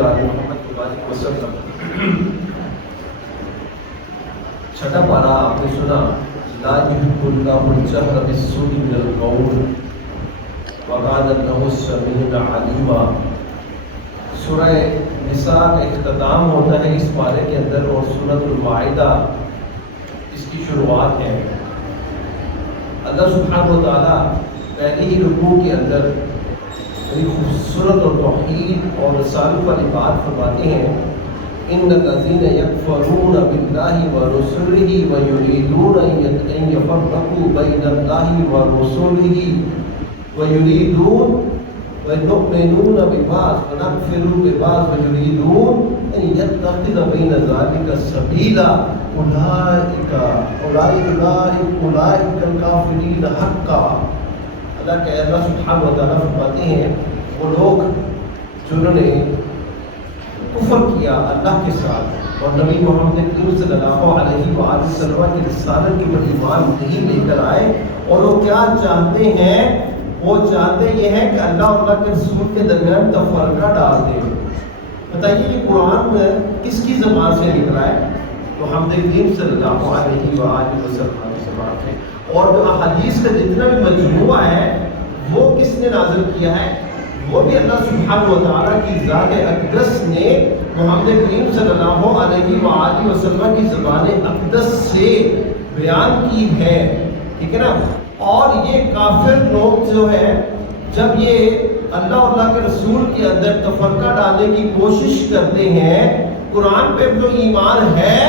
وعلی محمد وآلہ وسلم۔ چھٹا پارہ آپ نے سنا، لا یحب اللہ الجہر بالسوء من القول وکان اللہ سمیعا علیما۔ سورہ نساء کا اختتام ہوتا ہے اس پارے کے اندر، اور سورۃ المائدہ اس کی شروعات ہے۔ اللہ سبحانہ و تعالیٰ پہلی ہی رکوع کے اندر بڑی خوبصورت اور توحید اور رسالت والی بات فرماتے ہیں، ان الذین یکفرون باللہ ورسلہ ویریدون ان یفرقوا بین اللہ ورسلہ ویریدون ونؤمنون ببعض ونکفر ببعض ویریدون ان یتخذ بین ذلک سبیلا اولئک الکافرین حقا۔ اللہ سبحانہ و تعالیٰ فرماتے ہیں وہ لوگ جنہوں نے کفر کیا اللہ کے ساتھ اور نبی محمد کریم صلی اللہ علیہ وآلہ وسلم کی رسالت کے اوپر ایمان نہیں لے کر آئے، اور وہ کیا چاہتے ہیں؟ وہ چاہتے یہ ہیں کہ اللہ اور اللہ کے رسول کے درمیان تفرقہ ڈال دیں۔ بتائیے یہ قرآن میں کس کی زبان سے نکلا ہے؟ محمد کریم صلی اللہ علیہ وآلہ وسلم کی زبان سے۔ اور جو احادیث کا جتنا بھی مجموعہ ہے وہ کس نے نازل کیا ہے؟ وہ بھی اللہ سبحانہ و تعالیٰ کی ذات اقدس نے محمد کریم صلی اللہ علیہ وآلہ وسلم کی زبان اقدس سے بیان کی ہے، ٹھیک ہے نا۔ اور یہ کافر لوگ جو ہے جب یہ اللہ اور اللہ کے رسول کے اندر تفرقہ ڈالنے کی کوشش کرتے ہیں، قرآن پہ جو ایمان ہے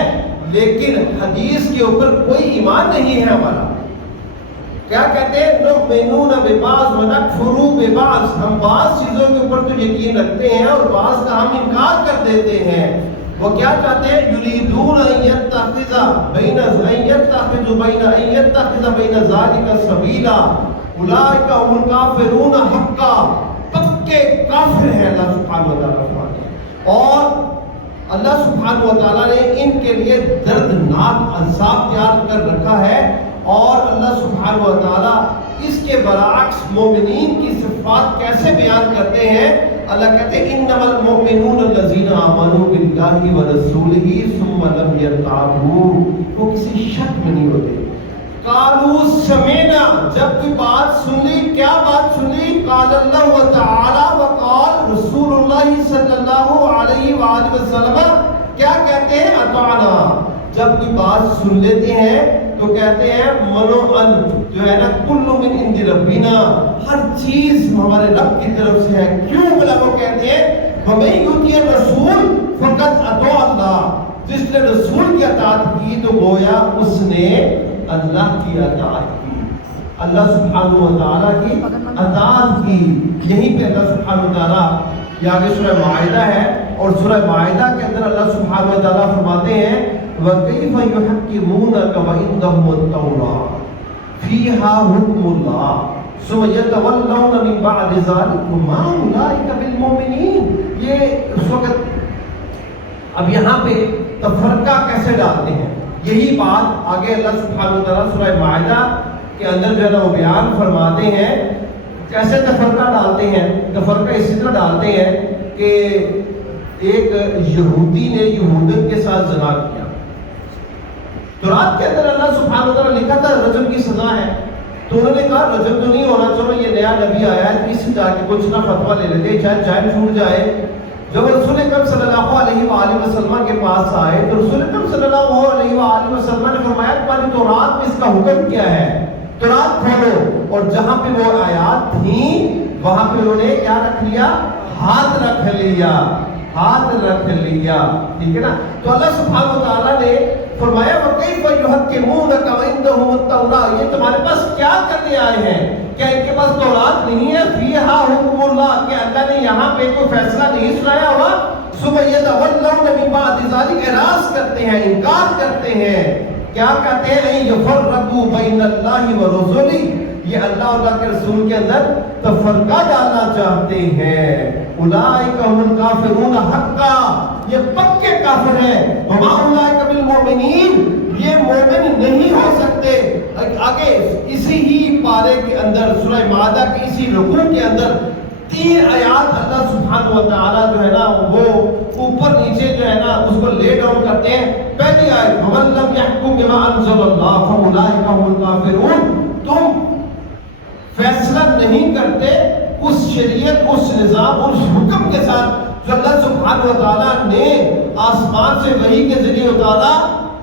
لیکن حدیث کے اوپر کوئی ایمان نہیں ہے ہمارا، کیا کہتے ہیں؟ نؤمنون ببعض ونکفر ببعض، ہم بعض چیزوں کے اوپر تو یقین رکھتے ہیں اور بعض کا ہم انکار کر دیتے ہیں۔ وہ کیا چاہتے ہیں؟ یریدون ان یتخذ بین ذلک سبیلا اولئک هم الکافرون حقا۔ پکے کافر ہیں اللہ سبحانہ و تعالیٰ فرماتے ہیں، اور اللہ سبحانہ و تعالیٰ نے ان کے لیے دردناک عذاب تیار کر رکھا ہے۔ اور اللہ سبحانہ و تعالیٰ اس کے برعکس مومنین کی صفات کیسے بیان کرتے ہیں؟ اللہ کہتے ہیں انما المؤمنون الذین آمنوا باللہ ورسولہ ثم لم یرتابوا، وہ کسی شک میں نہیں ہوتے۔ قالوا سمعنا، جب کوئی بات سن لی، کیا بات سن لی؟ قال اللہ تعالی وقال رسول اللہ صلی اللہ علیہ وآلہ وسلم، کیا کہتے ہیں؟ اطعنا۔ جب کوئی بات سن لیتے ہیں تو کہتے ہیں منو ان، جو ہے نا کل من عند ربنا، ہر چیز ہمارے رب کی طرف سے ہے۔ کیوں بلا وہ کہتے ہیں وَمَن یُطِعِ الرَّسُولَ فَقَدْ أَطَاعَ اللَّهَ، جس نے رسول کی اطاعت کی تو گویا اس نے اللہ کی اطاعت کی، اللہ سبحانہ و تعالیٰ کی اطاعت کی۔ یہیں پہ اللہ سبحانہ و تعالیٰ، یہ آگے سورہ مائدہ ہے، اور سورہ مائدہ کے اندر اللہ سبحانہ و تعالیٰ فرماتے ہیں وَكَيْفَ يُحَكِّمُونَكَ وَعِندَهُمُ التَّوْرَاةُ فِيهَا حُكْمُ اللَّهِ ثُمَّ يَتَوَلَّوْنَ مِن بَعْدِ ذَلِكَ مَا أُولَٰئِكَ بِالْمُؤْمِنِينَ۔ یہ اس وقت اب یہاں پہ تفرقہ کیسے ڈالتے ہیں، یہی بات آگے اللہ سبحانہ و تعالیٰ سورہ مائدہ کے اندر جو ہے نا وہ بیان فرماتے ہیں، کیسے تفرقہ ڈالتے ہیں۔ تفرقہ اسی طرح ڈالتے ہیں کہ ایک یہودی نے یہودن کے ساتھ زنا کیا، تورات کے اندر اللہ سبحانہ و تعالیٰ لکھا تھا رجم کی سزا ہے، تو انہوں نے کہا رجم تو نہیں ہونا، چلو یہ نیا نبی آیا ہے اس سے جا کے کچھ نہ فتویٰ لے لیتے شاید جان چھوٹ جائے۔ جب رسول اکرم صلی اللہ علیہ وآلہ وسلم کے پاس آئے تو رسول اکرم صلی اللہ علیہ وآلہ وسلم نے فرمایا تمہاری تورات میں اس کا حکم کیا ہے؟ تورات کھولو، اور جہاں پہ وہ آیات تھیں وہاں پہ انہوں نے کیا رکھ لیا؟ ہاتھ رکھ لیا، ہاتھ رکھ لیا، ٹھیک ہے نا۔ تو اللہ سبحانہ و تعالیٰ نے فرمایا وَكَيْفَ يُحَكِّمُونَكَ وَعِندَهُمُ التَّوْرَاةُ، یہ تمہارے پاس کیا کرنے آئے ہیں؟ کیا ان کے پاس تورات نہیں ہے؟ فِيهَا حُكْمُ اللَّهِ، کہ اللہ نے یہاں پہ کوئی فیصلہ نہیں سنایا ہوا؟ ثُمَّ يَتَوَلَّوْنَ مِن بَعْدِ ذَلِكَ، اعراض کرتے ہیں، انکار کرتے ہیں، کیا کہتے ہیں؟ أَن يُفَرَّقُوا بَيْنَ اللَّهِ وَرُسُلِهِ، یہ اللہ اور اللہ کے رسول کے اندر تفرقہ ڈالنا چاہتے ہیں۔ اولئک هم الکافرون حقا، یہ پکے کافر ہیں۔ وما اولئک بالمؤمنین، یہ مومن نہیں ہو سکتے۔ آگے اسی ہی پارے کے اندر سورہ مائدہ کے اسی رکوع کے اندر 3 آیات اللہ سبحانہ و تعالیٰ جو ہے نا وہ اوپر نیچے جو ہے نا اس کو لے ڈاؤن کرتے ہیں. پہلی آیت وَمَن لَّمْ يَحْكُم بِمَا أَنزَلَ اللَّهُ فَأُولَٰئِكَ هُمُ الْكَافِرُونَ. تم فیصلہ نہیں کرتے اس شریعت، اس نظام، اس حکم کے ساتھ جو اللہ سبحانہ و تعالیٰ نے آسمان سے وحی کے ذریعے اتارا،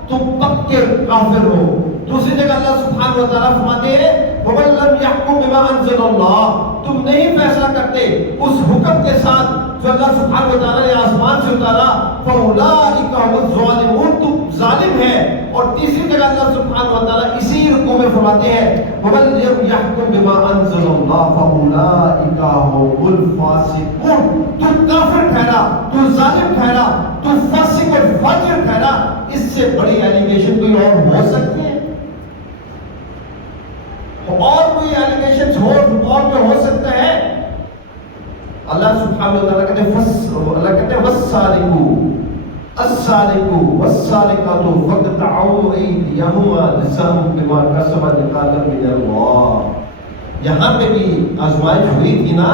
تم پکے کافر ہو. دوسری جگہ اللہ سبحانہ و تعالیٰ فرماتے ہیں وَمَن لَّمْ يَحْكُم بِمَا أَنزَلَ اللَّهُ. تم نہیں فیصلہ کرتے اس حکم کے ساتھ جو اللہ سبحانہ و تعالیٰ نے آسمان سے اتارا، فَأُولَٰئِكَ هُمُ الظَّالِمُونَ. تم ظالم ہے. اور تیسری جگہ اللہ سبحانہ و تعالیٰ اسی رکوع میں فرماتے ہیں وَمَن لَّمْ يَحْكُم بِمَا أَنزَلَ اللَّهُ فَأُولَٰئِكَ هُمُ الْفَاسِقُونَ. تو کافر ٹھہرا، تو ظالم ٹھہرا، تو فاسق اور فاجر ٹھہرا. اس سے بڑی ایلیگیشن کوئی اور ہو سکتی ہے؟ اور کوئی ایلیگیشن اور میں ہو سکتا ہے؟ اللہ سبحانہ و تعالیٰ کہتے ہیں السارق والسارقۃ فاقطعوا ایدیہما جزاء بما کسبا نکالا من اللہ. یہاں پہ بھی آزمائش ہوئی تھی نا،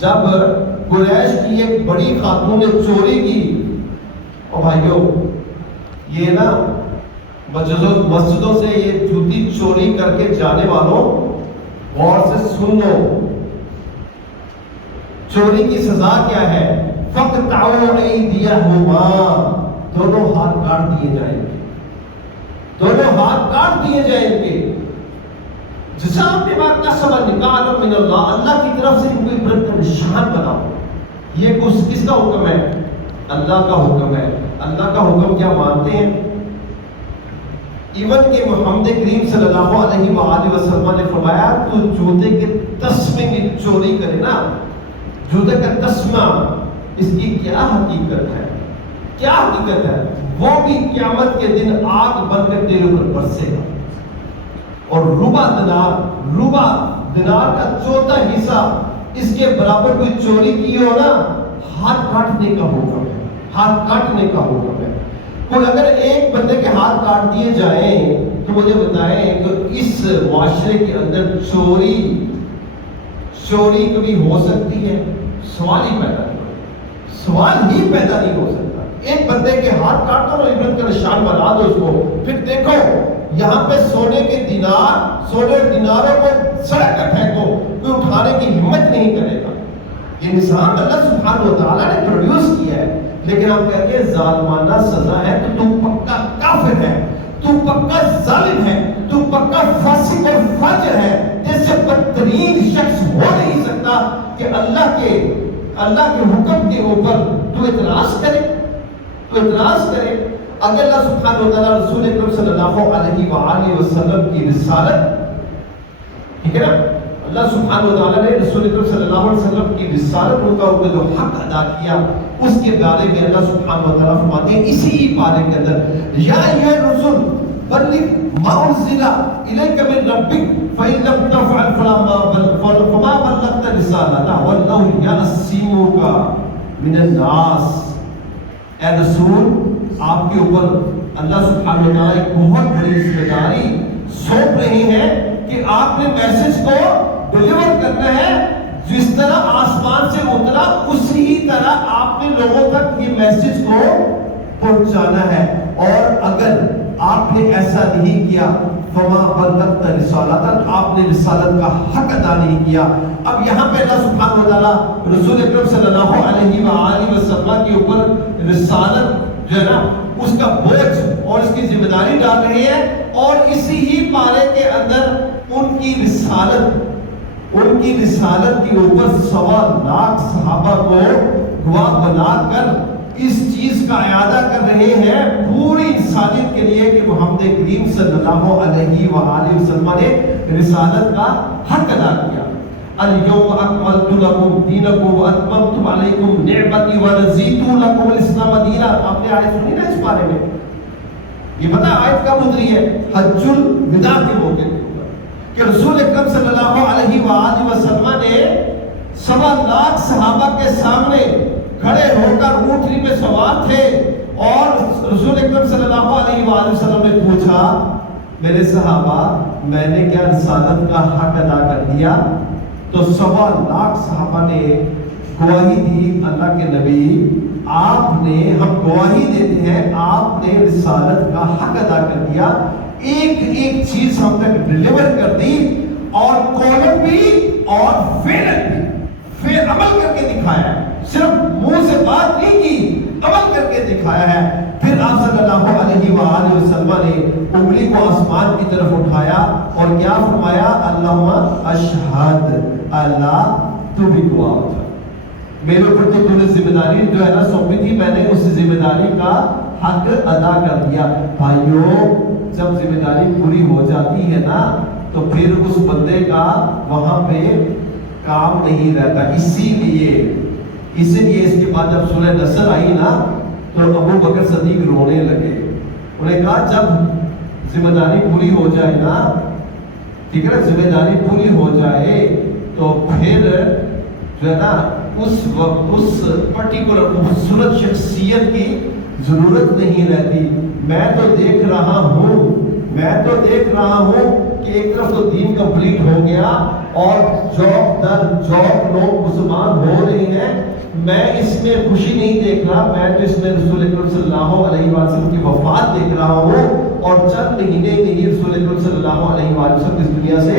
جب قریش کی ایک بڑی خاتون نے چوری کی. اور بھائیو یہ نا مسجدوں سے یہ جوتی چوری کر کے جانے والوں غور سے سن لو، چوری کی سزا کیا ہے؟ فَقْطَعُوا أَيْدِيَهُمَا. دونوں ہاتھ کاٹ دیے جائیں گے، دونوں ہاتھ کاٹ دیے جائیں گے. جزاء بما کسبا نکالا من اللہ. اللہ کی طرف سے ان کو عبرت کا نشان بناؤ. یہ کس کا حکم ہے؟ اللہ کا حکم ہے. اللہ کا حکم کیا مانتے ہیں؟ ایون کہ محمد کریم صلی اللہ علیہ وآلہ وسلم نے فرمایا تو جوتے کے تسمے کی چوری کرے نا، جوتے کا تسمہ، اس کی کیا حقیقت ہے؟ کیا حقیقت ہے؟ وہ بھی قیامت کے دن آگ بن کر تیرے اوپر برسے گا. اور ربع دینار کا چوتھا حصہ اس کے برابر کوئی چوری کی ہو نا، ہاتھ کاٹنے کا حکم ہے. ہاتھ کاٹنے کا حکم ہے. کوئی اگر ایک بندے کے ہاتھ کاٹ دیے جائیں تو مجھے بتائیں تو اس معاشرے کے اندر چوری کبھی ہو سکتی ہے؟ سوال ہی پیدا نہیں ہو سکتا. ایک بندے کے ہاتھ کاٹ دو، عبرت کا نشان بنا دو اس کو. پھر دیکھو یہاں پہ سونے کے دیناروں کو سڑک پہ پھینکو، کوئی اٹھانے کی ہمت نہیں کرے گا. یہ نظام اللہ سبحانہ و تعالیٰ نے پروڈیوس کیا ہے، لیکن آپ کہتے ہیں ظالمانہ سزا ہے تو پکا کافر ہے، تو پکا ظالم ہے، تو پکا فاسق اور فاجر ہے. اس سے بدترین شخص ہو نہیں سکتا کہ اللہ کے حکم کے اوپر تو اعتراض کرے. اگر اللہ سبحانہ و تعالیٰ رسول اکرم صلی اللہ علیہ وآلہ وسلم کی رسالت، ٹھیک ہے نا، اللہ سبحانہ و تعالیٰ نے رسول اکرم صلی اللہ علیہ وسلم کی رسالت ان کا جو حق ادا کیا، اس کے بارے میں اللہ سبحانہ و تعالیٰ فرماتے ہیں اسی پارے کے اندر یا ایھا الرسل بلغ ما انزل الیک من ربک فإن لم تفعل فما بلغت رسالتہ واللہ یعصمک من الناس. اے رسول، آپ کے اوپر اللہ سبحانہ و تعالیٰ ایک بہت بڑی ذمہ داری سونپ رہے ہیں کہ آپ نے میسج کو ڈیلیور کرنا ہے. جس طرح آسمان سے اترا اسی طرح آپ نے لوگوں تک یہ میسج کو پہنچانا ہے. اور اگر آپ نے ایسا نہیں کیا فما بلغت رسالتہ، آپ نے رسالت کا حق ادا نہیں کیا. اب یہاں پہ اللہ سبحانہ و تعالیٰ رسول اکرم صلی اللہ علیہ وآلہ وسلم کے اوپر رسالت جو ہے نا اس کا بوجھ اور اس کی ذمہ داری ڈال رہے ہیں. اور اسی ہی پارے کے اندر ان کی رسالت کے اوپر 1.25 لاکھ صحابہ کو گواہ بنا کر اس چیز کا اعادہ کر رہے ہیں پوری انسانیت کے لیے کہ محمد کریم صلی اللہ علیہ وآلہ وسلم نے رسالت کا حق ادا کیا. اليوم اکملت لکم دینکم واتممت علیکم نعمتی ورضیت لکم الاسلام دینا. آپ نے آیت سنی نا اس بارے میں؟ یہ پتہ آیت کب اتری ہے؟ حج الوداع کے موقع پر کہ رسول اکرم صلی اللہ علیہ وآلہ وسلم نے 1.25 لاکھ صحابہ کے سامنے کھڑے ہو کر اونٹنی پہ سوار تھے اور رسول اکرم صلی اللہ علیہ وآلہ وسلم نے پوچھا میرے صحابہ میں نے کیا رسالت کا حق ادا کر دیا؟ تو 1.25 لاکھ صحابہ نے گواہی دی اللہ کے نبی آپ نے، ہم گواہی دیتے ہیں آپ نے رسالت کا حق ادا کر دیا، ایک ایک چیز ہم تک ڈیلیور کر دی، اور قولن بھی اور فعلن بھی، پھر عمل کر کے دکھایا ہے، صرف منہ سے بات نہیں کی، عمل کر کے دکھایا ہے۔ پھر آپ صلی اللہ علیہ وآلہ وسلم نے انگلی کو آسمان کی طرف اٹھایا اور کیا فرمایا؟ اللہم اشہد، اللہ تو بھی گواہ ہو جا، میرے اوپر تو نے ذمہ داری جو ہے نا سونپی تھی، میں نے اس ذمہ داری کا حق ادا کر دیا۔ بھائیوں جب ذمہ داری پوری ہو جاتی ہے نا تو پھر اس بندے کا وہاں پہ کام نہیں رہتا۔ اسی لیے اس کے بعد جب سورہ نصر آئی نا تو ابو بکر صدیق رونے لگے، انہیں کہا جب ذمہ داری پوری ہو جائے نا، ٹھیک ہے نا، ذمہ داری پوری ہو جائے تو پھر جو ہے نا اس پرٹیکولر خوبصورت شخصیت کی ضرورت نہیں رہتی۔ میں تو دیکھ رہا ہوں کہ ایک طرف تو دین کمپلیٹ ہو گیا اور جوک در جوک لوگ مسلمان ہو رہے ہیں، میں اس میں خوشی نہیں دیکھ رہا، میں تو اس میں رسول اکرم صلی اللہ علیہ وسلم کی وفات دیکھ رہا ہوں، اور چند مہینے میں ہی رسول اکرم صلی اللہ علیہ وسلم اس دنیا سے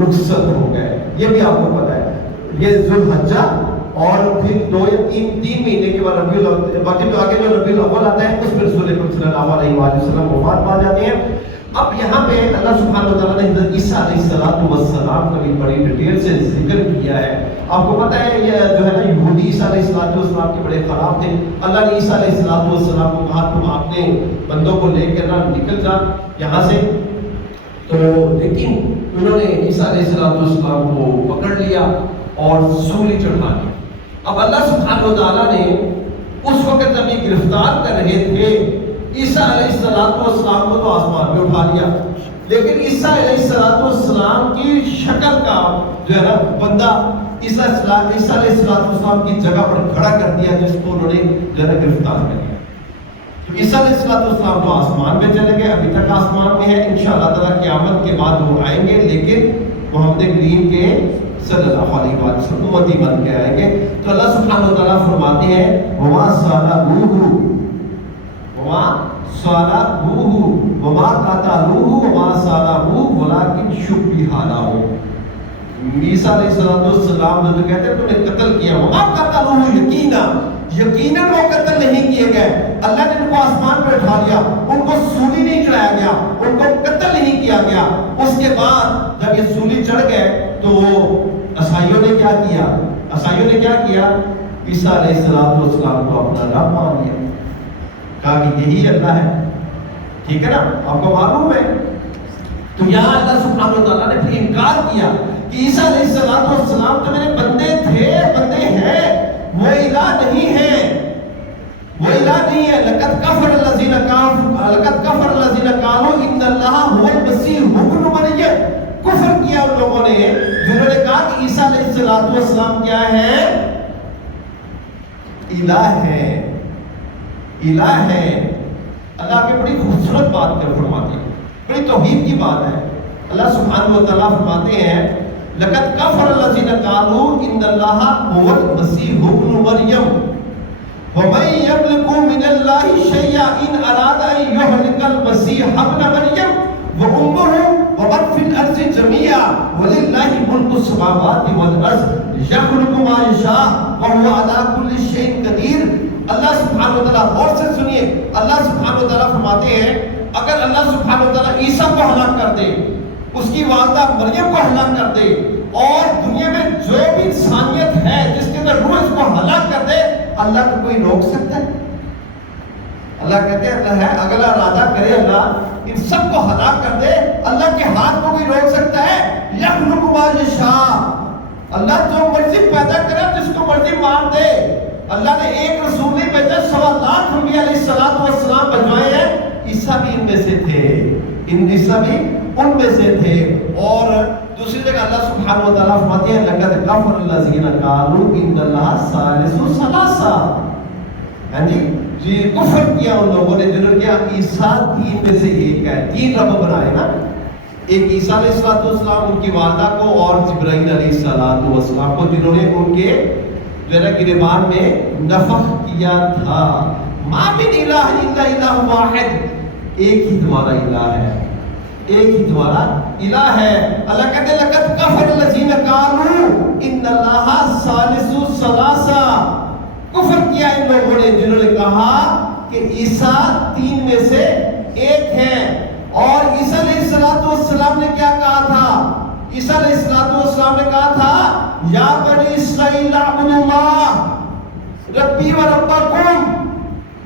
رخصت ہو گئے۔ یہ بھی آپ کو پتہ ہے، یہ ذوالحجہ اور پھر 2 یا 3 مہینے کے بعد ربیع الاول، باقی جو آگے جو ربیع الاول آتا ہے اس میں رسول اکرم صلی اللہ علیہ وسلم وفات پا جاتے ہیں۔ اب یہاں پہ اللہ سبحانہ وتعالیٰ نے حضرت عیسیٰ علیہ السلام کا بھی بڑی ڈیٹیل سے ذکر کیا ہے۔ آپ کو پتہ ہے یہ جو ہے نا یہودی عیسیٰ علیہ السلام کے بڑے خراب تھے، اللہ نے عیسیٰ علیہ السلام کو کہا تم اپنے بندوں کو لے کر نکل جا یہاں سے، تو لیکن انہوں نے عیسیٰ علیہ السلام کو پکڑ لیا اور سولی چڑھا دیا۔ اب اللہ سبحانہ وتعالیٰ نے اس وقت جب یہ گرفتار کر رہے تھے عیسیٰ علیہ السلام کو تو آسمان پہ اٹھا لیا، لیکن عیسیٰ علیہ السلام کی شکل کا جو ہے نا بندہ عیسیٰ علیہ السلام کی جگہ پر کھڑا کر دیا، جس کو انہوں نے جو ہے گرفتار کر لیا۔ عیسیٰ علیہ السلام تو آسمان پہ چلے گئے، ابھی تک آسمان میں ہے، انشاءاللہ تعالیٰ قیامت کے بعد وہ آئیں گے، لیکن محمد کریم کے صلی اللہ علیہ وسلم امتی بن کے آئیں گے۔ تو اللہ سبحانہ وتعالیٰ فرماتے ہیں وَمَا صَلَبُوهُ وَمَا صَلَبُوهُ وَمَا قَتَلُوهُ وَمَا صَلَبُوهُ وَلَكِنْ شُبِّهَ لَهُ۔ عیسیٰ علیہ السلام جو کہتے ہیں تو نے قتل کیا، وَمَا قَتَلُوهُ یقیناً وہ قتل نہیں کیے گئے، اللہ نے ان کو آسمان پہ اٹھا لیا، ان کو سولی نہیں چڑھایا گیا، ان کو قتل نہیں کیا گیا۔ اس کے بعد جب یہ سولی چڑھ گئے تو عیسائیوں نے کیا کیا؟ عیسیٰ علیہ السلام کو اپنا رب مان لیا، کہا کہ یہی اللہ ہے، ٹھیک ہے نا، آپ کو معلوم ہے۔ تو یہاں اللہ سبحانہ وتعالیٰ نے پھر انکار کیا کہ عیسیٰ علیہ السلام تو میرے بندے ہیں، وہ الہ نہیں ہے، لقد کفر الذین قالوا ان اللہ هو المسیح ابن مریم۔ کفر کیا ان لوگوں نے جنہوں نے کہا کہ عیسیٰ علیہ السلام کیا ہے؟ الہ ہے۔ اللہ کے بڑی خوبصورت بات کر فرماتے ہیں، بڑی توحید کی بات ہے۔ اللہ سبحانہ وتعالیٰ فرماتے ہیں لقد کفر الذین قالوا ان اللہ هو المسیح ابن مریم ومن یملک من اللہ شیئا ان اراد ان یہلک المسیح ابن مریم وامہ ومن فی الارض جميعا وللہ ملک السماوات والارض یخلق ما یشاء وهو علی کل شیء قدیر۔ اللہ سبحانہ وتعالیٰ غور سے سنیے، اللہ سبحانہ وتعالیٰ فرماتے ہیں اگر اللہ سبحانہ وتعالیٰ عیسیٰ کو ہلاک کر دے، اس کی والدہ مریم کو ہلاک کر دے، اور دنیا میں جو بھی انسانیت ہے جس کے اندر روح اس کو ہلاک کر دے، اللہ کو کوئی روک سکتا ہے؟ اللہ کہتے ہیں اللہ ہے، اگر ارادہ کرے اللہ ان سب کو ہلاک کر دے، اللہ کے ہاتھ کو کوئی روک سکتا ہے؟ یخلق ما یشاء، اللہ جو مرضی پیدا کرے جس کو مرضی مار دے۔ اللہ نے ایک رسول نہیں بھیجا، 1.25 لاکھ انبیاء علیہ السلام بھجوائے ہیں، عیسیٰ بھی ان میں سے تھے، عیسیٰ بھی ان میں سے تھے۔ اور دوسری جگہ اللہ سبحانہ وتعالیٰ فرماتے ہیں لقد کفر الذین قالوا ان اللہ ثالث ثلاثہ۔ ہاں جی کفر کیا ان لوگوں نے جنہوں نے کیا عیسیٰ 3 میں سے ایک ہے، 3 رب بنائے نا، ایک عیسیٰ علیہ السلام ان کی والدہ کو اور جبرائیل علیہ السلام کو، جنہوں نے ان کے میرا گریبان میں نفخ کیا تھا. ما من الہ الا الہ واحد، ایک ہی تمہارا الہ ہے، ایک ہی تمہارا الہ ہے. اللہ کہتے ہیں لقد کفر الذین قالوا ان اللہ ثالث ثلاثہ، کفر کیا ان لوگوں نے جنہوں نے کہا کہ عیسیٰ تین میں سے ایک ہے. اور عیسیٰ علیہ السلام نے کیا کہا تھا؟ عیسیٰ علیہ السلام نے کہا تھا یا بنی اسرائیل اعبدوا اللہ ربی و ربکم،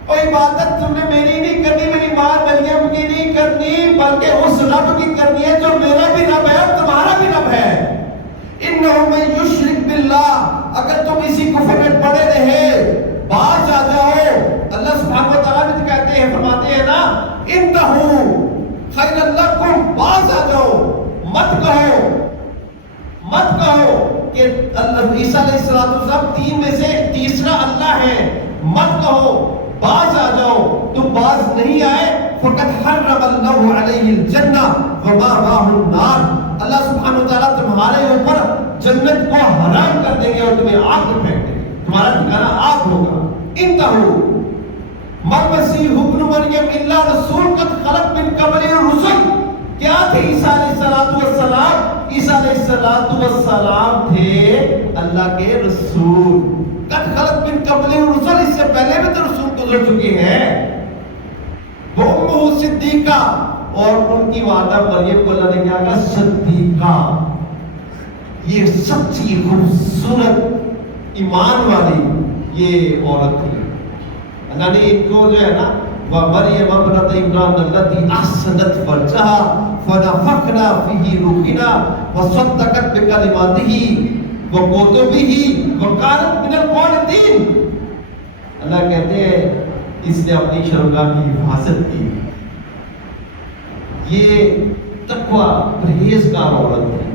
اور عبادت تم نے میری نہیں کرنی، میری ماں مریم کی نہیں کرنی، بلکہ اس رب کی کرنی ہے جو میرا بھی رب ہے اور تمہارا بھی رب ہے. انہ من یشرک باللہ، اگر تم اسی کفر میں پڑے رہے باز آ جاؤ. اللہ سبحانہ و تعالیٰ بھی کہتے ہیں، فرماتے ہیں نا انتہو خیر لکم، باز آ جاؤ، مت کہو کہ اللہ عیسیٰ علیہ السلام تین میں سے تیسرا اللہ ہے، مت کہو، باز آ جاؤ. تم باز نہیں آئے، فقط حرم اللہ علیہ الجنہ ومأواہ النار، اللہ سبحانہ وتعالیٰ تمہارے اوپر جنت کو حرام کر دیں گے اور تمہیں آگ میں پھینک دیں گے، تمہارا ٹھکانہ آگ ہوگا. انتہو مسیح ابن مریم الا رسول قد خلق من قبلہ الرسل، کیا تھے عیسیٰ علیہ السلام؟ عیسیٰ علیہ السلام تھے اللہ کے رسول. قد خلق من قبلہ الرسل، اس سے پہلے بھی تو رسول گزر چکے ہیں. وہ امہ صدیقہ، اور ان کی والدہ مریم کو اللہ نے کیا کہا؟ صدیقہ. یہ سچی خوبصورت ایمان والی یہ عورت تھی. اللہ نے ان کو جو ہے نا وَمَرْيَمَ ابْنَتَ عِمْرَانَ الَّتِي أَحْسَنَتْ فَرْجَهَا فَنَفَخْنَا فِيهِ رُوحِنَا وَصَدَّقَتْ بِكَلِمَاتِهِ وَكُتُبِهِ وَكَانَتْ مِنَ الْقَانِتِينَ. اللہ کہتے ہیں اس نے اپنی شرمگاہ کی حفاظت کی. یہ تقوی پرہیزگار عورت تھی.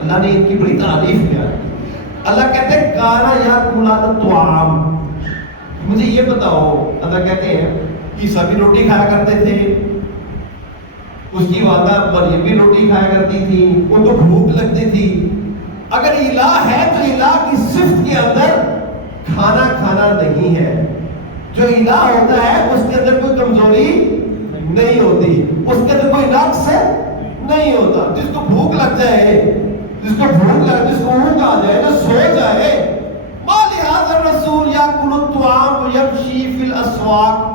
اللہ نے ان کی بڑی تعریف بیان کی. اللہ کہتے ہیں کانا یاکلان الطعام، مجھے یہ بتاؤ، اللہ کہتے ہیں عیسیٰ بھی روٹی کھایا کرتے تھے، اس کی والدہ مریم بھی روٹی کھایا کرتی تھی، ان کو بھوک لگتی تھی. اگر الہ ہے تو الہ کی صفت کے اندر کھانا نہیں ہے. جو الہ ہوتا ہے اس کے اندر کوئی کمزوری نہیں ہوتی، اس کے اندر کوئی نقص نہیں ہوتا. جس کو بھوک لگ جائے، جس کو اونگ آ جائے، جو سو جائے، لہذا الرسول یاکل الطعام ویمشی فی الاسواق،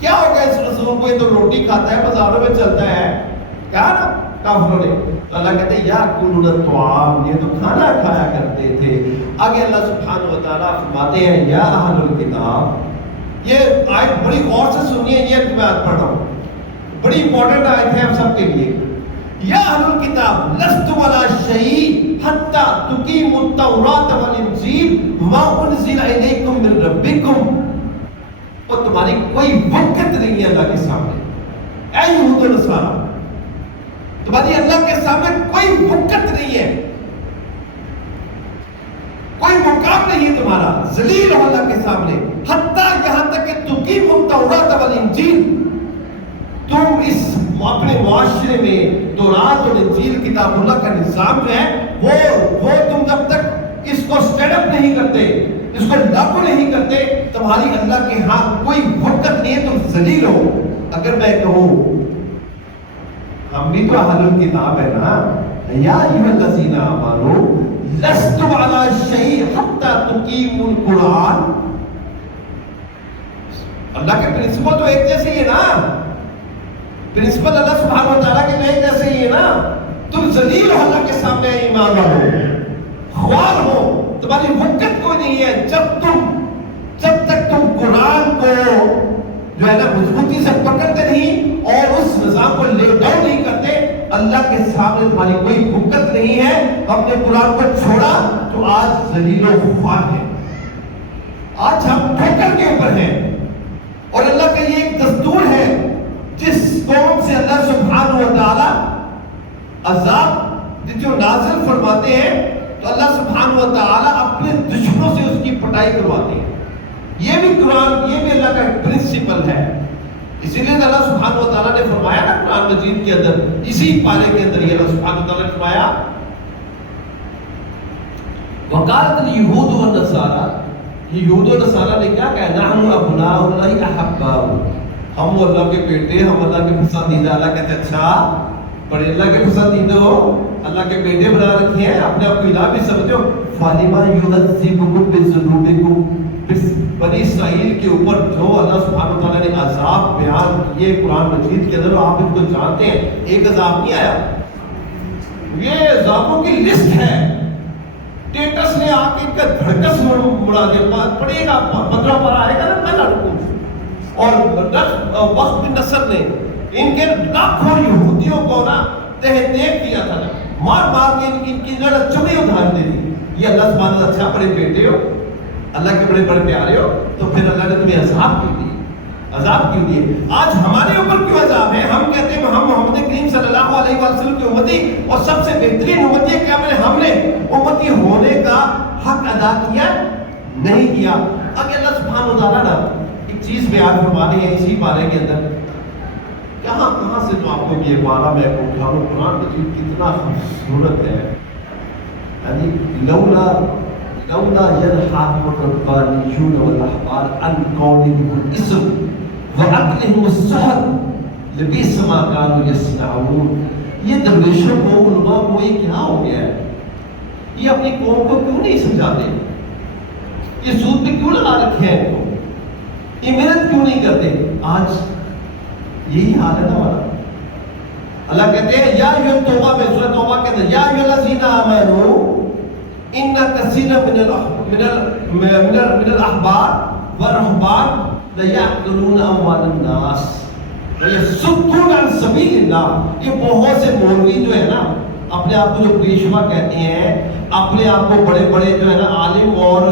کیا ہو گیا اس رسول کو؟ یہ تو روٹی کھاتا ہے، بازاروں میں چلتا ہے، کیا نا کافروں نے. تو اللہ کہتے ہیں یاکلون الطعام، یہ تو کھانا کھایا کرتے تھے. آگے اللہ سبحانہ و تعالیٰ فرماتے ہیں یا اہل الکتاب، یہ آیت بڑی غور سے سنیے، یہ میں آیت پڑھ رہا ہوں، بڑی امپورٹنٹ آیت ہے ہم سب کے لیے. یا اہل الکتاب لستم علی شیء حتی تقیموا التوراۃ والانجیل وما انزل الیکم من ربکم، اور تمہاری کوئی وقت نہیں ہے اللہ کے سامنے. اے یہود و نصارا، تمہاری اللہ کے سامنے کوئی وقت نہیں ہے، کوئی مقام نہیں ہے تمہارا، ذلیل ہو اللہ کے سامنے. حتیٰ یہاں تک کہ تقیموا التوراۃ والانجیل، تم اس اپنے معاشرے میں تورات اور انجیل کتاب اللہ کا نظام جو ہے وہ تم جب تک اس کو سٹینڈ اپ نہیں کرتے، اس کو لاگو نہیں کرتے، تمہاری اللہ کے ہاں کوئی وقت نہیں ہے، تم ذلیل ہو. اگر میں کہوں ہم بھی تو اہل الکتاب ہے نا، یا ایھا الذین آمنوا لستم علی شیء حتی تقیموا القرآن، اللہ کے پرنسپل تو ایک جیسے ہی ہے نا، پرنسپل اللہ سبحانہ و تعالیٰ کے ایک جیسے ہی ہے نا. تم ذلیل ہو اللہ کے سامنے، ایمان والو، خوار ہو، تمہاری وقت کوئی نہیں ہے جب تک تم قرآن کو جو ہے نا مضبوطی سے پکڑتے نہیں اور اس نظام کو لے ڈاؤن نہیں کرتے، اللہ کے سامنے تمہاری کوئی وقت نہیں ہے. اپنے قرآن کو چھوڑا تو آج ذلیل و خوار ہے، آج ہم ٹھوکر کے اوپر ہیں. اور اللہ کا یہ ایک دستور ہے، جس قوم سے اللہ سبحانہ و تعالی عذاب جو نازل فرماتے ہیں تو اللہ سبحانہ و تعالی اپنے دشمنوں سے اس کی پٹائی کرواتے ہیں. یہ بھی قرآن، یہ بھی اللہ کا پرنسپل ہے. اسی لیے اللہ سبحانہ و تعالیٰ نے فرمایا نا قرآن مجید کے اندر، اسی پارے کے اندر یہ اللہ سبحانہ و تعالیٰ نے فرمایا وقالت اليہود والنصارى، یہود و نصارہ نے کیا کہا؟ نحن ابناء اللہ احباء، ہم اللہ کے بیٹے، ہم اللہ کے پسندیدہ۔ اللہ کہتے اچھا بڑے اللہ کے پسندیدہ ہو، اللہ کے بیٹے بنا رکھے ہیں، اپنے آپ کو الہ بھی سمجھتے ہو۔ فَلِمَا يُعَذِّبُكُم بِذُنُوبِكُم، بنی اسرائیل کے اوپر جو اللہ سبحانہ وتعالیٰ نے عذاب بیان کیے قرآن مجید کے اندر، آپ ان کو جانتے ہیں، ایک عذاب نہیں آیا، یہ عذابوں کی لسٹ ہے۔ ٹیٹس نے آ کے ان کا دھڑکس مڑا دیا، پڑے گا 15 پارہ آئے گا نا پہلا رکوع، اور وقت بن نصر نے ان کے لاکھوں یہودیوں کو نا تہ دیکھ کیا تھا، مار مار کے ان کی چمڑی ادھار دے دی۔ یہ اللہ سبحانہ اچھا بڑے بیٹے ہو، اللہ کے بڑے بڑے پیارے ہو، تو پھر اللہ نے تمہیں عذاب کیوں دیے؟ عذاب کیوں دیے؟ آج ہمارے اوپر کیوں عذاب ہے؟ ہم کہتے ہیں ہم محمد کریم صلی اللہ علیہ وسلم کی امتی اور سب سے بہترین امتی ہے، کیا ہم نے امتی ہونے کا حق ادا کیا؟ نہیں کیا۔ اب اللہ سبحانہ وتعالیٰ نا ایک چیز بیان فرما رہی ہے اسی بارے کے اندر، کہاں سے تو آپ کو یہ بارہ میں اٹھاؤں، قرآن مجید کتنا خوبصورت ہے۔ یعنی لولا ينهاهم الربانيون والاحبار عن قولهم الاثم واكلهم السحت لبئس ما كانوا يصنعون۔ یہ درویشوں کو، علماء کو یہ کیا ہو گیا ہے؟ یہ اپنی قوم کو کیوں نہیں سمجھاتے؟ یہ سود پہ کیوں لگا رکھے ہیں ان کو؟ یہ محنت کیوں نہیں کرتے؟ آج یہی حال ہے نا ہمارا۔ اللہ کہتے ہیں یا ایھا توبہ میں، سورۃ توبہ کے اندر، یا ایھا الذین آمنوا ان کثیر من الاحبار والرهبان لیأکلون اموال الناس ویصدون عن سبیل اللہ۔ یہ بہت سے مولوی جو ہے نا اپنے آپ کو جو پیشوا کہتے ہیں، اپنے آپ کو بڑے بڑے جو ہے نا عالم اور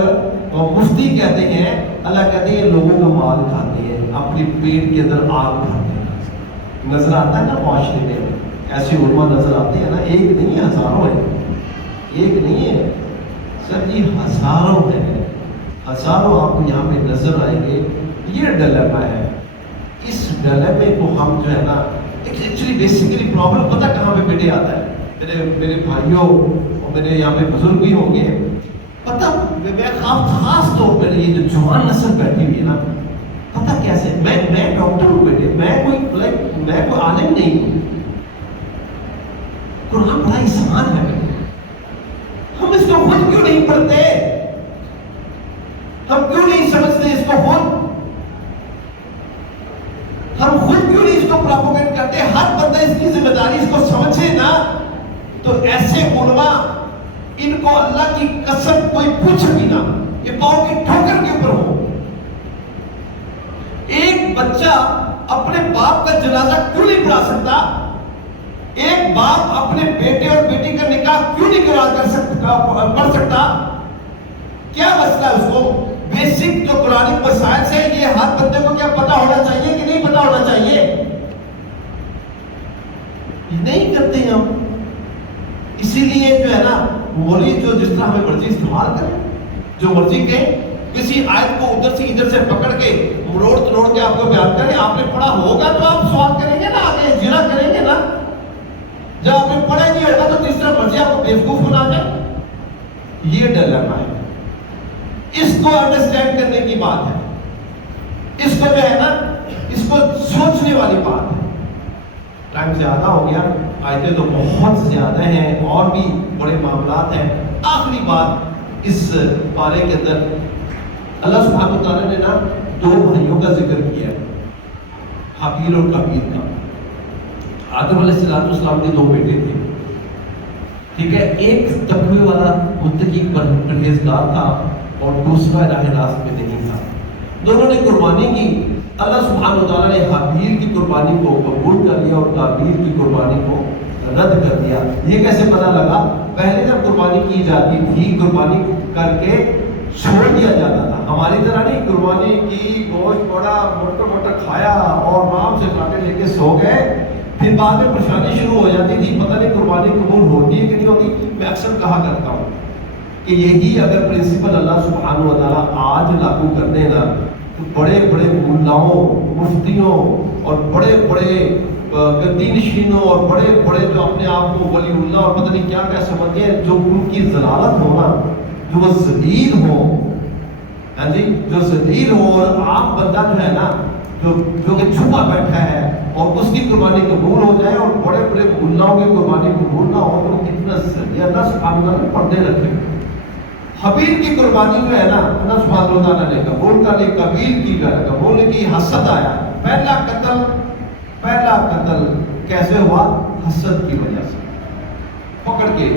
مفتی کہتے ہیں، اللہ کہتے ہیں لوگوں کا مال کھاتے ہیں، اپنی پیٹ کے اندر آگ کھاتے ہیں۔ نظر آتا ہے نا معاشرے میں ایسے علماء نظر آتے ہیں نا، ایک نہیں ہے، ہزاروں ہیں، ایک نہیں ہے سر جی، ہزاروں ہیں، ہزاروں آپ کو یہاں پہ نظر آئیں گے۔ یہ ڈلیما ہے، اس ڈلیمے کو ہم جو ہے نا ایکچولی بیسیکلی پرابلم پتہ کہاں پہ بیٹے آتا ہے؟ میرے بھائیوں اور میرے یہاں پہ بزرگ بھی ہوں گے، پتہ میں خاص طور پر یہ جو جوان نسل بیٹھی ہوئی ہے نا، پتہ کیسے، میں ڈاکٹر ہوں بیٹے، میں کوئی عالم نہیں ہوں، قرآن بڑا آسان ہے، ہم اس کو خود کیوں نہیں پڑھتے؟ ہم کیوں نہیں سمجھتے اس کو خود؟ ہم خود کیوں نہیں اس کو پروپیگیٹ کرتے؟ ہر بندہ اس کی ذمہ داری اس کو سمجھے نا، تو ایسے علماء ان کو اللہ کی قسم کوئی پوچھ بھی نہ، یہ پاؤں کی ٹھوکر کے اوپر ہو۔ ایک بچہ اپنے باپ کا جنازہ کیوں نہیں پڑھا سکتا؟ ایک باپ اپنے بیٹے اور بیٹی کا نکاح کیوں نہیں پڑھ سکتا؟ کیا مسئلہ ہے اس کو؟ بیسک جو قرآن مسائل سے یہ ہر بندے کو کیا پتا ہونا چاہیے کہ نہیں پتا ہونا چاہیے؟ نہیں کرتے ہم، اسی لیے جو ہے نا مولوی جو جس طرح ہمیں مرضی استعمال کریں، جو مرضی کہیں، کسی آیت کو ادھر سے ادھر سے پکڑ کے مروڑ تروڑ کے آپ کو بیان کریں۔ آپ نے پڑھا ہوگا تو آپ سوال کریں گے نا، آگے جرا کریں گے نا۔ جب آپ نے پڑھا نہیں ہوگا تو جس طرح مرضی آپ کو بیوقوف بنا جائے۔ یہ ڈلیما ہے، اس کو انڈرسٹینڈ کرنے کی بات ہے، اس کو جو ہے نا اس کو سوچنے والی بات ہے۔ ٹائم زیادہ ہو گیا، آیتیں تو بہت زیادہ ہیں اور بھی بڑے معاملات ہیں۔ آخری بات اس پارے کے اندر اللہ سبحانہ وتعالیٰ نے نا دو بھائیوں کا ذکر کیا، حابیل اور قابیل کا۔ آدم علیہ السلام کے دو بیٹے تھے، ٹھیک ہے، ایک تقوی والا متقی پرہیزگار تھا اور دوسرا راہ راست میں نہیں تھا۔ دونوں نے قربانی کی، اللہ سبحانہ وتعالیٰ نے حابیل کی قربانی کو قبول کر لیا اور قابیل کی قربانی کو رد کر دیا۔ یہ کیسے پتہ لگا؟ پہلے جب قربانی کی جاتی تھی، قربانی کر کے چھوڑ دیا جاتا تھا، ہماری طرح نہیں، قربانی کی، گوشت بڑا موٹا موٹا کھایا اور آرام سے کھانے لے کے سو گئے، پھر بعد میں پریشانی شروع ہو جاتی تھی، پتہ نہیں قربانی قبول ہوتی ہے کہ نہیں ہوتی۔ میں اکثر کہا کرتا ہوں کہ یہی اگر پرنسپل اللہ سبحانہ وتعالیٰ آج لاگو کر دے نا، تو بڑے بڑے ملاؤں، مفتیوں اور بڑے بڑے گدی نشینوں اور بڑے بڑے جو اپنے آپ کو ولی اللہ اور پتہ نہیں کیا کیا سمجھتے ہیں، جو ان کی ضلالت ہونا جو وہ ذلیل ہو، ہاں جی، جو ذلیل ہو اور عام بندہ جو ہے نا جو کہ چھپا بیٹھا ہے اور اس کی قربانی قبول ہو جائے اور بڑے بڑے ملاؤں کی قربانی قبول نہ ہو تو کتنا ذلیل، اللہ سبحانہ وتعالیٰ نے پردے رکھے۔ حبیل کی قربانی جو ہے نا اللہ سبحانہ وتعالیٰ نے قبول کر لی، قبیل کی قبول کی، حسد آیا، پہلا قتل کیسے ہوا؟ حسد کی وجہ سے پکڑ کے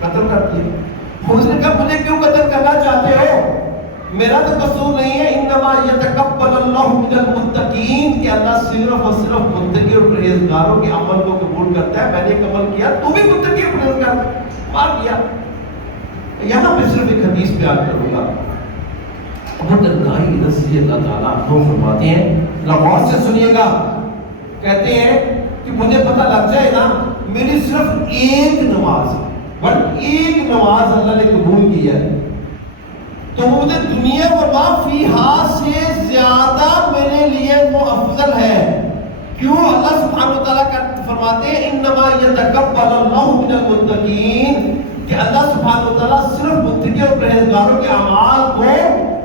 قتل کر دیا۔ اس نے کہا مجھے کیوں قتل کرنا چاہتے ہو؟ میرا تو قصور نہیں ہے، انما یتقبل اللہ من المتقین، کہ اللہ صرف اور صرف متقی اور پرہیزگاروں کے عمل کو قبول کرتا ہے۔ میں نے ایک عمل کیا، تو بھی متقی اور پرہیزگار، مار دیا۔ یہاں پہ صرف ایک حدیث بیان کروں گا۔ ابو الدرداء رضی اللہ تعالیٰ عنہ فرماتے ہیں، غور سے سنیے گا، کہتے ہیں کہ مجھے پتہ لگ جائے نا میری صرف ایک نماز، بٹ ایک نماز اللہ نے قبول کی ہے تو مجھے دنیا و ما فیہا سے زیادہ میرے لیے وہ افضل ہے۔ کیوں؟ اللہ سبحانہ وتعالیٰ فرماتے ہیں انما یتقبل اللہ من المتقین، کہ اللہ سبحانہ وتعالیٰ صرف متقی اور پرہیزگاروں کے اعمال کو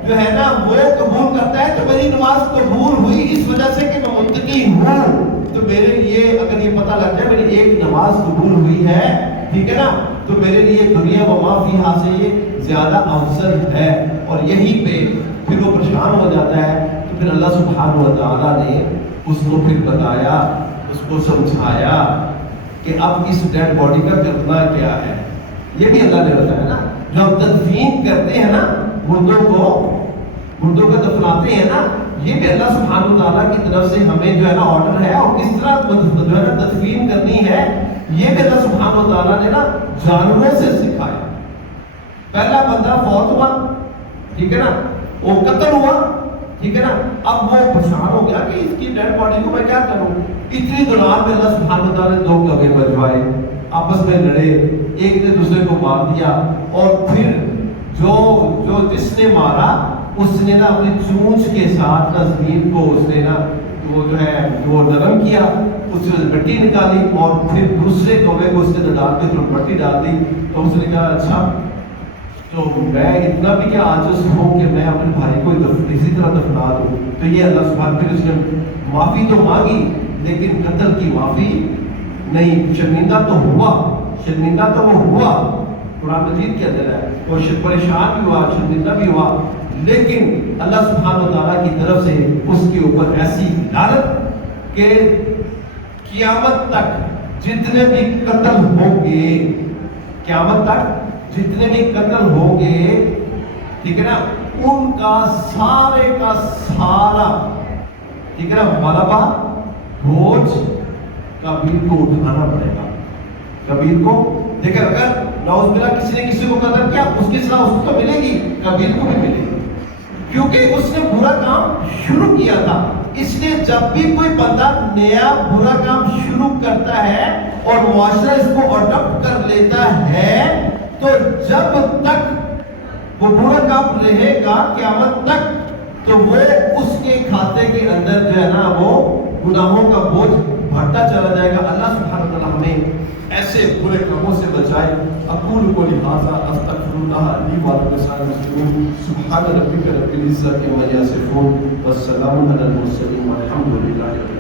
جو ہے نا وہ قبول کرتا ہے۔ تو میری نماز قبول ہوئی اس وجہ سے کہ میں متقی ہوں، تو میرے لیے اگر یہ پتہ لگ جائے میری ایک نماز قبول ہوئی ہے، ٹھیک ہے نا، تو میرے لیے دنیا و ما فیہا سے یہ زیادہ افضل ہے۔ اور یہیں پہ پھر وہ پریشان ہو جاتا ہے، تو پھر اللہ سبحانہ وتعالیٰ نے اس کو پھر بتایا، اس کو سمجھایا کہ اب اس ڈیڈ باڈی کا کرنا کیا ہے۔ یہ بھی اللہ نے بتایا نا، جو ہم تدفین کرتے ہیں نا مردوں کو دفناتے ہیں نا، یہ بھی اللہ سبحانہ وتعالیٰ کی طرف سے ہمیں جو ہے نا آرڈر ہے، اور کس طرح جو ہے نا تدفین کرنی ہے یہ بھی اللہ سبحانہ وتعالیٰ نے نا جانوروں سے سکھایا۔ پہلا بندہ فوت ہوا، ٹھیک ہے نا، وہ قتل ہوا، ٹھیک ہے نا، اب وہ پریشان ہو گیا کہ اس کی ڈیڈ باڈی کو میں کیا کروں۔ اتنی دوران میں اللہ سبحانہ وتعالیٰ نے دو کوے بجوائے، آپس میں لڑے، ایک نے دوسرے کو مار دیا، اور پھر جو جس نے مارا اس نے نا اپنی چونچ کے ساتھ نا زمین کو اس نے نا وہ جو ہے وہ نرم کیا، اس سے مٹی نکالی، اور پھر دوسرے کوے کو اس نے ڈال کے مٹی ڈال دی۔ تو اس نے کہا اچھا تو میں اتنا بھی کیا عاجز ہوں کہ میں اپنے بھائی کو اسی طرح دفنا دوں۔ تو یہ اللہ سبحانہ، پھر اس نے معافی تو مانگی لیکن قتل کی معافی نہیں، شرمندہ تو ہوا، شرمندہ تو وہ ہوا، قرآن مجید کے اندر ہے، وہ پریشان بھی ہوا، شرمندہ بھی ہوا، لیکن اللہ سبحانہ وتعالیٰ کی طرف سے اس کے اوپر ایسی لعنت کہ قیامت تک جتنے بھی قتل ہوں گے، قیامت تک جتنے بھی قتل ہوں گے، ٹھیک ہے نا، ان کا سارے کا سارا، ٹھیک ہے نا، غلبہ بوجھ قابیل کو اٹھانا پڑے گا۔ قابیل کو دیکھیں، اگر نعوذ باللہ کسی نے کسی کو قتل کیا، اس کی سزا اس کو تو ملے گی، قابیل کو بھی ملے گی، کیونکہ اس نے برا کام شروع کیا تھا۔ اس لیے جب بھی کوئی بندہ نیا برا کام شروع کرتا ہے اور معاشرہ اس کو اڈاپٹ کر لیتا ہے، تو جب تک وہ برا کام رہے گا قیامت تک، تو وہ اس کے کھاتے کے اندر جو ہے نا وہ گناہوں کا بوجھ بڑھتا چلا جائے گا۔ اللہ سبحانہ وتعالیٰ ہمیں ایسے برے کاموں سے بچائے۔ اقول قولی ھذا استغفر اللہ لی ولکم ولسائر المسلمین۔ سبحان ربک رب العزۃ عما یصفون والسلام علی المرسلین والحمد للہ۔